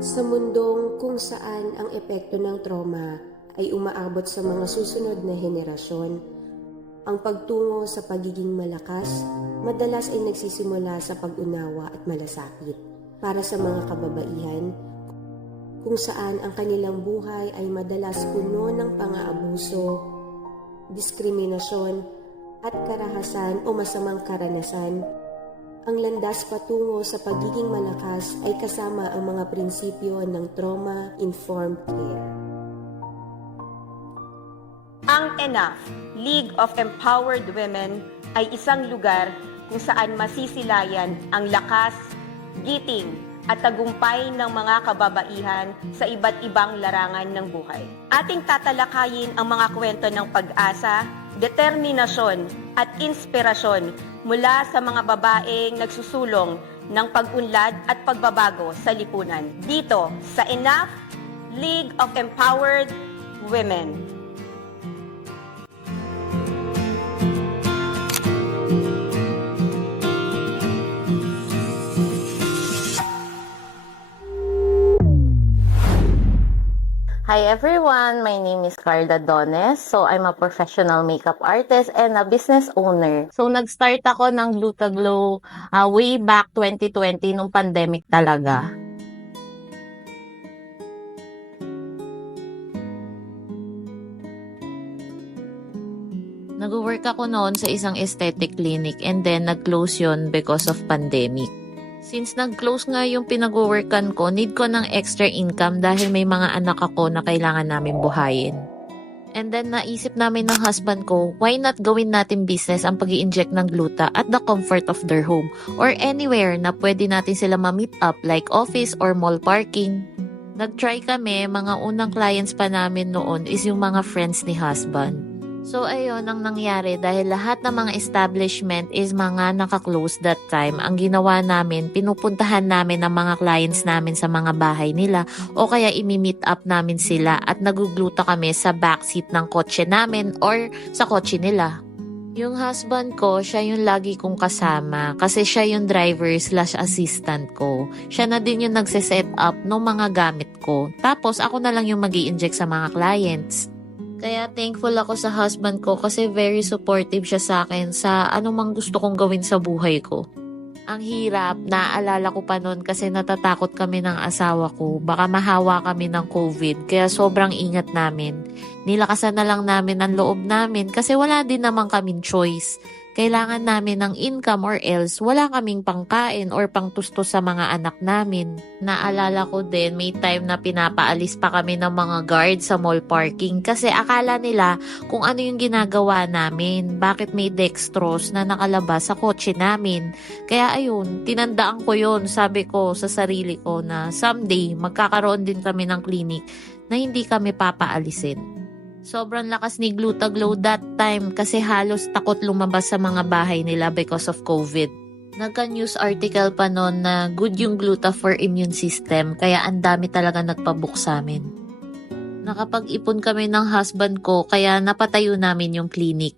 Sa mundong kung saan ang epekto ng trauma ay umaabot sa mga susunod na henerasyon, ang pagtungo sa pagiging malakas madalas ay nagsisimula sa pag-unawa at malasakit. Para sa mga kababaihan kung saan ang kanilang buhay ay madalas puno ng pang-aabuso, diskriminasyon at karahasan o masamang karanasan ang landas patungo sa pagiging malakas ay kasama ang mga prinsipyo ng trauma-informed care. Ang ENAF, League of Empowered Women, ay isang lugar kung saan masisilayan ang lakas, giting, at tagumpay ng mga kababaihan sa iba't ibang larangan ng buhay. Ating tatalakayin ang mga kwento ng pag-asa, determinasyon at inspirasyon mula sa mga babaeng nagsusulong ng pag-unlad at pagbabago sa lipunan. Dito sa ENAF, League of Empowered Women. Hi everyone, my name is Carla Dones. So I'm a professional makeup artist and a business owner. So nag-start ako ng Glutaglow uh, way back 2020 nung pandemic talaga. Nag-work ako noon sa isang aesthetic clinic and then nag-close yun because of pandemic. Since nag-close nga yung pinag-workan ko, need ko ng extra income dahil may mga anak ako na kailangan namin buhayin. And then naisip namin ng husband ko, why not gawin natin business ang pag inject ng gluta at the comfort of their home or anywhere na pwede natin sila ma-meet up like office or mall parking. Nag-try kami, mga unang clients pa namin noon is yung mga friends ni husband. So ayun ang nangyari dahil lahat ng mga establishment is mga naka-close that time. Ang ginawa namin, pinupuntahan namin ang mga clients namin sa mga bahay nila o kaya imi-meet up namin sila at nagugluta kami sa backseat ng kotse namin or sa kotse nila. Yung husband ko, siya yung lagi kong kasama kasi siya yung driver slash assistant ko. Siya na din yung nagse-set up ng mga gamit ko. Tapos ako na lang yung mag inject sa mga clients. Kaya thankful ako sa husband ko kasi very supportive siya sa akin sa anumang gusto kong gawin sa buhay ko. Ang hirap, naaalala ko pa noon kasi natatakot kami ng asawa ko. Baka mahawa kami ng COVID, kaya sobrang ingat namin. Nilakasan na lang namin ang loob namin kasi wala din naman kaming choice. Kailangan namin ng income or else wala kaming pangkain or pangtusto sa mga anak namin. Naalala ko din may time na pinapaalis pa kami ng mga guard sa mall parking kasi akala nila kung ano yung ginagawa namin. Bakit may dextrose na nakalabas sa kotse namin. Kaya ayun, tinandaan ko yon Sabi ko sa sarili ko na someday magkakaroon din kami ng clinic na hindi kami papaalisin. Sobrang lakas ni Glutaglow that time kasi halos takot lumabas sa mga bahay nila because of COVID. Nagka-news article pa noon na good yung gluta for immune system kaya ang dami talaga nagpabook sa amin. Nakapag-ipon kami ng husband ko kaya napatayo namin yung clinic.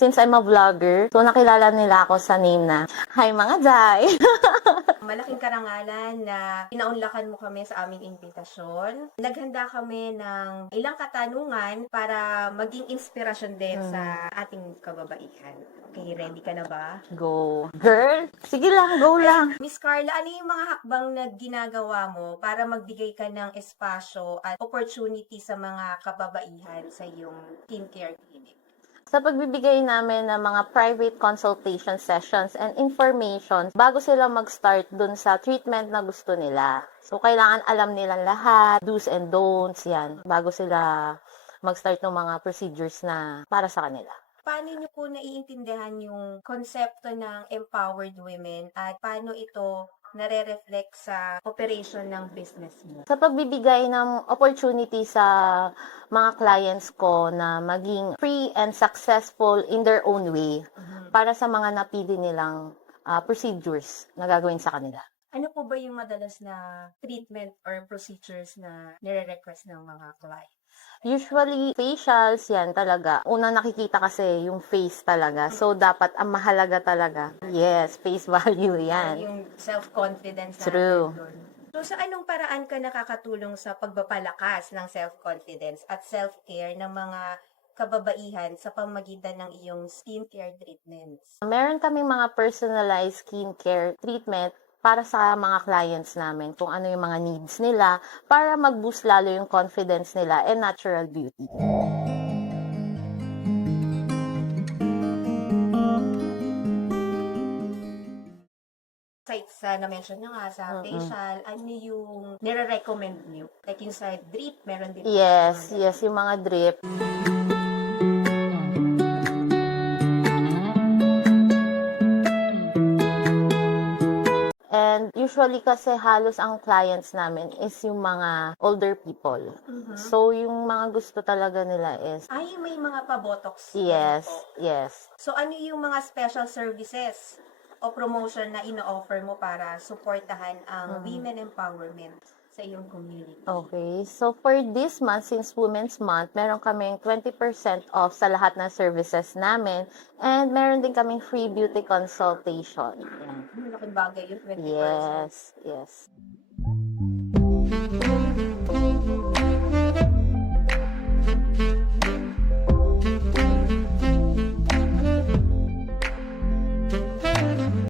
Since I'm a vlogger, so nakilala nila ako sa name na Hi mga Jai! Malaking karangalan na pinaunlakan mo kami sa aming imbitasyon. Naghanda kami ng ilang katanungan para maging inspirasyon din Hmm. sa ating kababaihan. Okay, ready ka na ba? Go! Girl! Sige lang, go lang! Miss Carla, ano yung mga hakbang na ginagawa mo para magbigay ka ng espasyo at opportunity sa mga kababaihan sa iyong skincare clinic? Sa pagbibigay namin ng mga private consultation sessions and information bago sila mag-start dun sa treatment na gusto nila. So, kailangan alam nila lahat, do's and don'ts, yan, bago sila mag-start ng mga procedures na para sa kanila. Paano niyo po naiintindihan yung konsepto ng empowered women at paano ito nare-reflect sa operation ng business mo? Sa pagbibigay ng opportunity sa mga clients ko na maging free and successful in their own way para sa mga napili nilang ah, procedures na gagawin sa kanila. Ano po ba yung madalas na treatment or procedures na nire-request ng mga clients? Usually, facials, yan talaga. Unang nakikita kasi yung face talaga. So, dapat ang mahalaga talaga. Yes, face value, yan. Yung self-confidence True. natin. So, sa anong paraan ka nakakatulong sa pagpapalakas ng self-confidence at self-care ng mga kababaihan sa pamagitan ng iyong skincare treatments? Meron kaming mga personalized skincare treatment para sa mga clients namin, kung ano yung mga needs nila, para mag-boost lalo yung confidence nila and natural beauty. Aside sa na-mention nyo nga sa Mm-mm. facial, ano yung nire-recommend nyo? Like yung sa drip, meron din. Yes, yes, yung mga drip. And usually kasi halos ang clients namin is yung mga older people. Mhm. So yung mga gusto talaga nila is Ay, may mga pa-botox. yes, po. yes. So, ano yung mga special services o promotion na ino-offer mo para suportahan ang Mhm. women empowerment sa iyong community? Okay. So for this month, since Women's Month, meron kaming 20% off sa lahat ng services namin and meron din kaming free beauty consultation. Yan. Malaking bagay yung 20%. Yes, yes.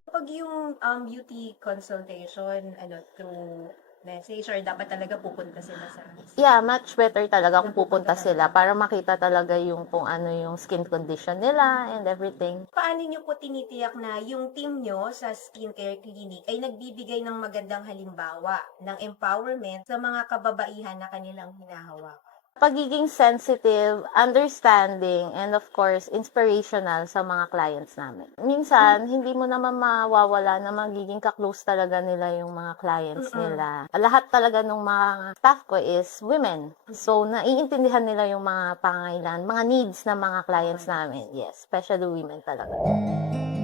Pag yung um, beauty consultation, ano, through message or dapat talaga pupunta sila sa Yeah, much better talaga kung pupunta sila para makita talaga yung kung ano yung skin condition nila and everything. Paano nyo po tinitiyak na yung team nyo sa skincare clinic ay nagbibigay ng magandang halimbawa ng empowerment sa mga kababaihan na kanilang hinahawak? Pagiging sensitive, understanding, and of course, inspirational sa mga clients namin. Minsan, hindi mo naman mawawala na magiging kaklose talaga nila yung mga clients Mm-mm. nila. Lahat talaga ng mga staff ko is women. So, naiintindihan nila yung mga pangailan, mga needs ng mga clients namin. Yes, especially women talaga. Ano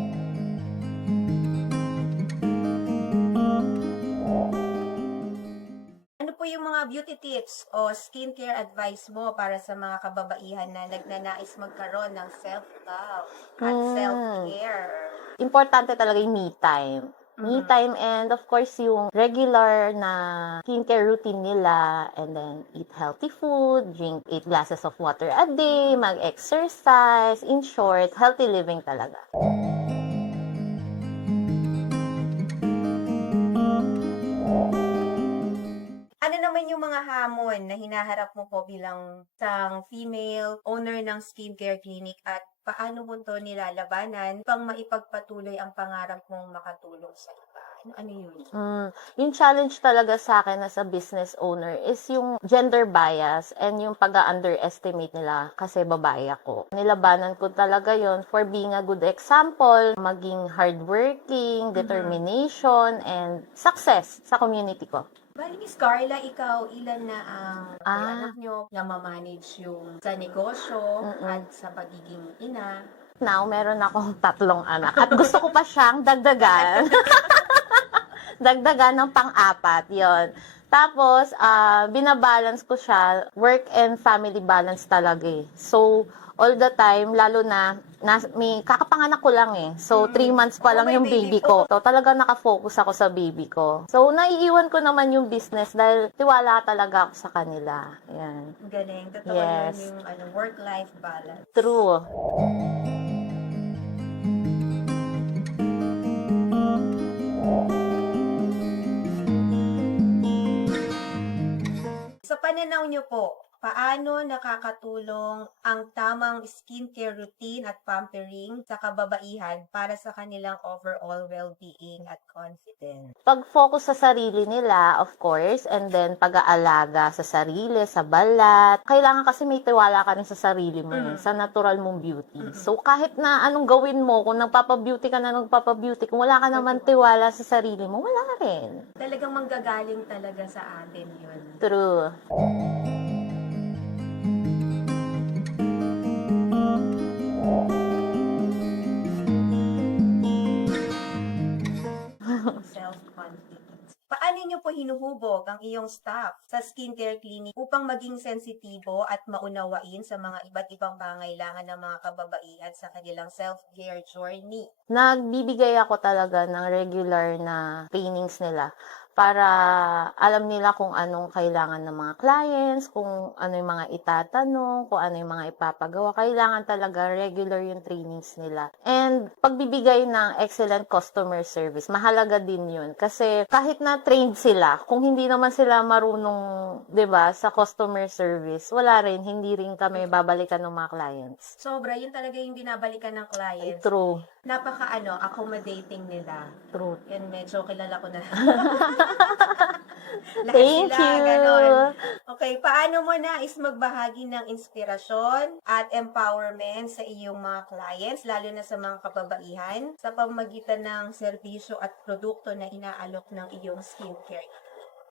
po yung mga beauty tips o skincare advice mo para sa mga kababaihan na nagnanais magkaroon ng self-love at Hmm. self-care? Importante talaga yung me time. Me Mhm. time and of course yung regular na skincare routine nila and then eat healthy food, drink 8 glasses of water a day, mag-exercise, in short, healthy living talaga. Ano naman yung mga hamon na hinaharap mo po bilang isang female owner ng skincare clinic at paano mo to nilalabanan pang maipagpatuloy ang pangarap mong makatulong sa iba? Ano, ano yun? Mm, yung challenge talaga sa akin as a business owner is yung gender bias and yung pag-underestimate nila kasi babae ako. Nilabanan ko talaga yon for being a good example, maging hardworking, determination, and success sa community ko. Bali, Miss Carla, ikaw, ilan na ang Ah. anak nyo na mamanage yung sa negosyo Mm-mm. at sa pagiging ina? Now, meron akong tatlong anak at gusto ko pa siyang dagdagan. dagdagan ng pang-apat, yon. Tapos, ah, binabalance ko siya, work and family balance talaga eh. So, all the time, lalo na, nas, may kakapanganak ko lang eh. So, Mm. three months pa Oh, lang yung baby baby ko. So, talaga nakafocus ako sa baby ko. So, naiiwan ko naman yung business dahil tiwala talaga ako sa kanila. Yan. Galing. Totoo Yes. yun yung ano, work-life balance. True. Sa pananaw nyo po, paano nakakatulong ang tamang skincare routine at pampering sa kababaihan para sa kanilang overall well-being at confidence? pag-focus sa sarili nila, of course, and then pag-aalaga sa sarili, sa balat. Kailangan kasi may tiwala ka rin sa sarili mo, Mhm. sa natural mong beauty. Mhm. So, kahit na anong gawin mo, kung nagpapa-beauty ka na nagpapa-beauty, kung wala ka naman tiwala sa sarili mo, wala rin. Talagang manggagaling talaga sa atin yun. True. Paano niyo po hinuhubog ang iyong staff sa skincare clinic upang maging sensitibo at maunawain sa mga iba't ibang pangailangan ng mga kababaihan sa kanilang self-care journey? Nagbibigay ako talaga ng regular na trainings nila para alam nila kung anong kailangan ng mga clients, kung ano yung mga itatanong, kung ano yung mga ipapagawa. Kailangan talaga regular yung trainings nila. And pagbibigay ng excellent customer service, mahalaga din yun. Kasi kahit na trained sila, kung hindi naman sila marunong, 'di ba sa customer service, wala rin, hindi rin kami babalikan ng mga clients. Sobra, yun talaga yung binabalikan ng clients. True, Napaka ano, accommodating nila. true. Yan, medyo kilala ko na. Lahat Thank sila, you. ganon. Okay, paano mo na is magbahagi ng inspirasyon at empowerment sa iyong mga clients, lalo na sa mga kababaihan, sa pamagitan ng serbisyo at produkto na inaalok ng iyong skincare?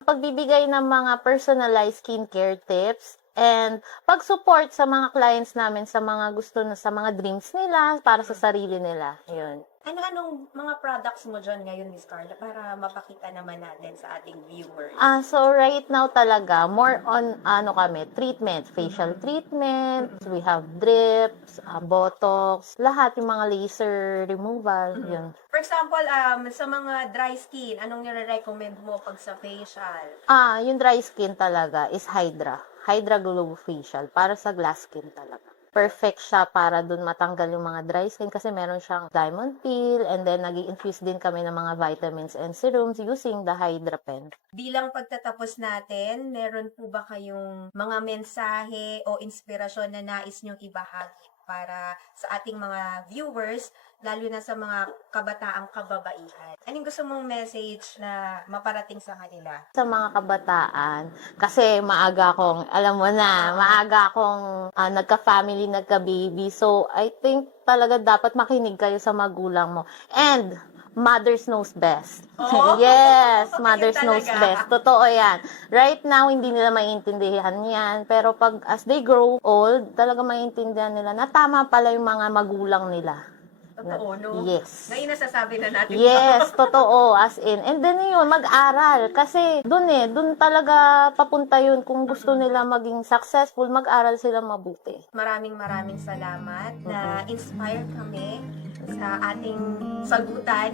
pagbibigay ng mga personalized skincare tips and pag-support sa mga clients namin sa mga gusto na sa mga dreams nila para sa sarili nila. Yun. Ano-anong mga products mo dyan ngayon, Miss Carla, para mapakita naman natin sa ating viewers? Ah, so right now talaga more on ano kami, treatment, facial treatment, we have drips, ah, botox, lahat yung mga laser removal, yun. For example, um, sa mga dry skin, anong nire-recommend mo pag sa facial? Ah, yung dry skin talaga is Hydra. Hydra Glow Facial para sa glass skin talaga. Perfect siya para dun matanggal yung mga dry skin kasi meron siyang diamond peel and then nag infuse din kami ng mga vitamins and serums using the Hydra pen. Bilang pagtatapos natin, meron po ba kayong mga mensahe o inspirasyon na nais nyong ibahagi para sa ating mga viewers, lalo na sa mga kabataang kababaihan? Anong gusto mong message na maparating sa kanila? Sa mga kabataan, kasi maaga akong, alam mo na, maaga akong ah, nagka-family, nagka-baby. So, I think talaga dapat makinig kayo sa magulang mo. And, mothers knows best. Oh, yes, mothers knows talaga. best. Totoo yan. Right now, hindi nila maintindihan yan. Pero pag as they grow old, talaga maintindihan nila na tama pala yung mga magulang nila. Totoo, no? Yes. Na inasasabi na natin. Yes, totoo, as in. And then yun, mag-aral. Kasi dun eh, dun talaga papunta yun. Kung gusto nila maging successful, mag-aral sila mabuti. Maraming maraming salamat na inspired kami sa ating sagutan.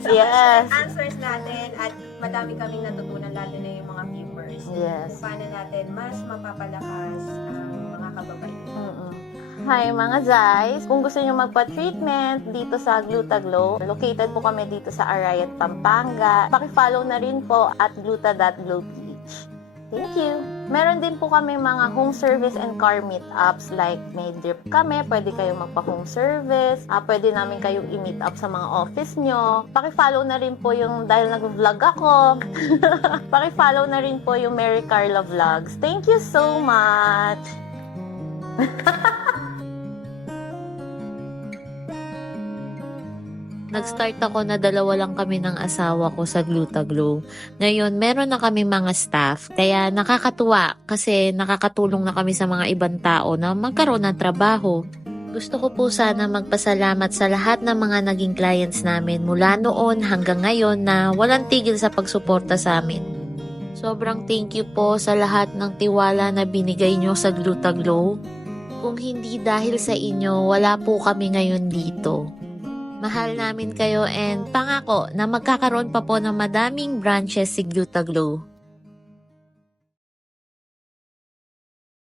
sa Yes. answers natin at madami kaming natutunan lalo na yung mga viewers. Yes. Kung paano natin mas mapapalakas ang mga kababaihan. Mm-mm. Hi mga Zais! Kung gusto nyo magpa-treatment dito sa Glutaglow, located po kami dito sa Arayat, Pampanga. Paki-follow na rin po at gluta.glowph. Thank you! Meron din po kami mga home service and car meetups like may drip kami, pwede kayong magpa-home service, ah, pwede namin kayong i-meet up sa mga office nyo. Paki-follow na rin po yung, dahil nag-vlog ako, paki-follow na rin po yung Mary Carla Vlogs. Thank you so much! Nag-start ako na dalawa lang kami ng asawa ko sa Glutaglow. Ngayon, meron na kami mga staff, kaya nakakatuwa kasi nakakatulong na kami sa mga ibang tao na magkaroon ng trabaho. Gusto ko po sana magpasalamat sa lahat ng mga naging clients namin mula noon hanggang ngayon na walang tigil sa pagsuporta sa amin. Sobrang thank you po sa lahat ng tiwala na binigay nyo sa Glutaglow. Kung hindi dahil sa inyo, wala po kami ngayon dito. Mahal namin kayo and pangako na magkakaroon pa po ng madaming branches si Glutaglow.